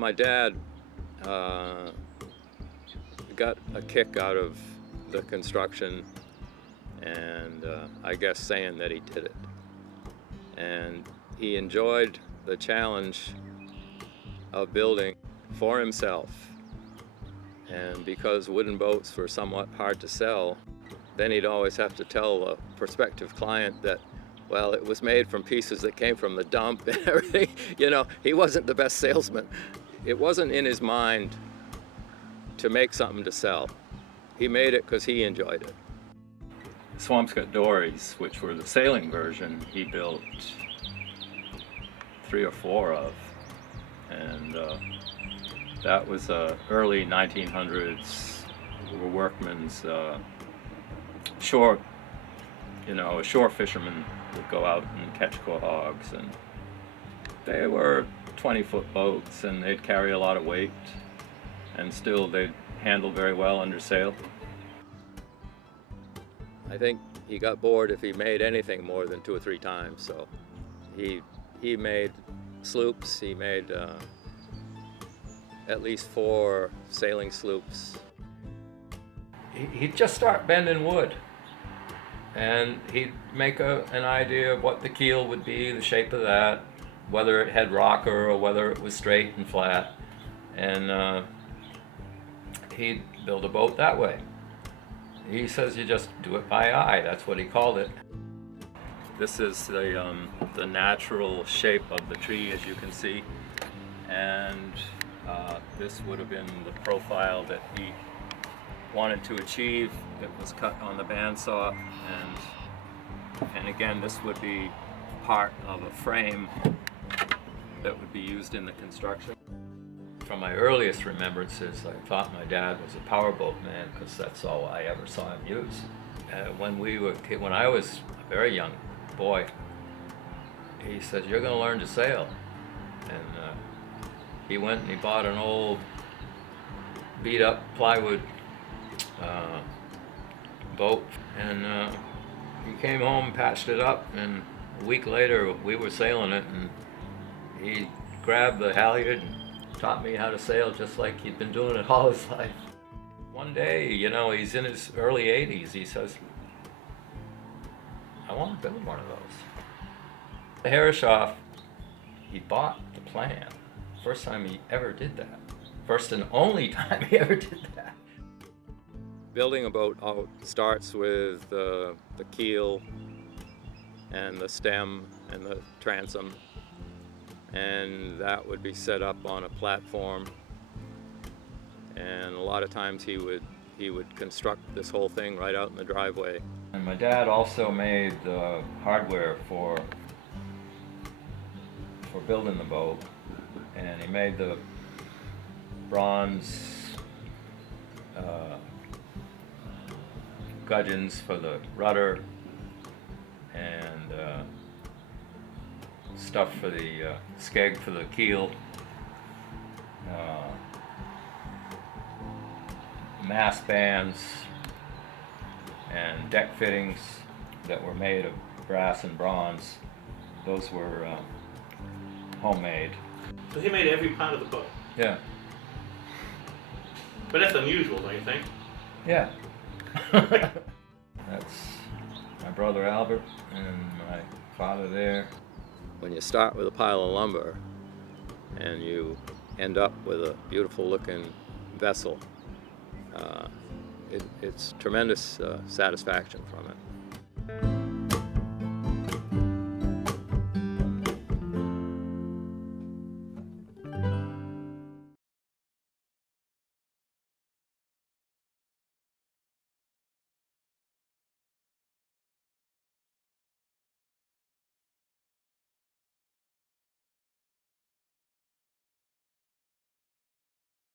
My dad got a kick out of the construction, and I guess saying that he did it. And he enjoyed the challenge of building for himself. And because wooden boats were somewhat hard to sell, then he'd always have to tell a prospective client that, well, it was made from pieces that came from the dump and everything. You know, he wasn't the best salesman. It wasn't in his mind to make something to sell. He made it because he enjoyed it. Swampscott dories, which were the sailing version, he built 3 or 4 of. And that was early 1900s workman's shore, you know, a shore fisherman would go out and catch quahogs, and they were 20-foot boats, and they'd carry a lot of weight, and still they'd handle very well under sail. I think he got bored if he made anything more than 2 or 3 times, so he made sloops. He made at least 4 sailing sloops. He'd just start bending wood, and he'd make an idea of what the keel would be, the shape of that, whether it had rocker or whether it was straight and flat, and he'd build a boat that way. He says you just do it by eye. That's what he called it. This is the natural shape of the tree, as you can see, and this would have been the profile that he wanted to achieve. It was cut on the bandsaw, and again, this would be part of a frame that would be used in the construction. From my earliest remembrances, I thought my dad was a powerboat man because that's all I ever saw him use. When I was a very young boy, he said, "You're going to learn to sail," and he went and he bought an old beat-up plywood boat, and he came home, patched it up, and a week later we were sailing it, and he grabbed the halyard and taught me how to sail just like he'd been doing it all his life. One day, you know, he's in his early 80s, he says, "I want to build one of those." Herreshoff, he bought the plan. First time he ever did that. First and only time he ever did that. Building a boat starts with the keel and the stem and the transom, and that would be set up on a platform, and a lot of times he would construct this whole thing right out in the driveway. And my dad also made the hardware for building the boat, and he made the bronze gudgeons for the rudder, and stuff for the skeg for the keel, mast bands, and deck fittings that were made of brass and bronze. Those were homemade. So he made every part of the boat. Yeah. But that's unusual, don't you think? Yeah. That's my brother Albert and my father there. When you start with a pile of lumber and you end up with a beautiful looking vessel, it's tremendous satisfaction from it.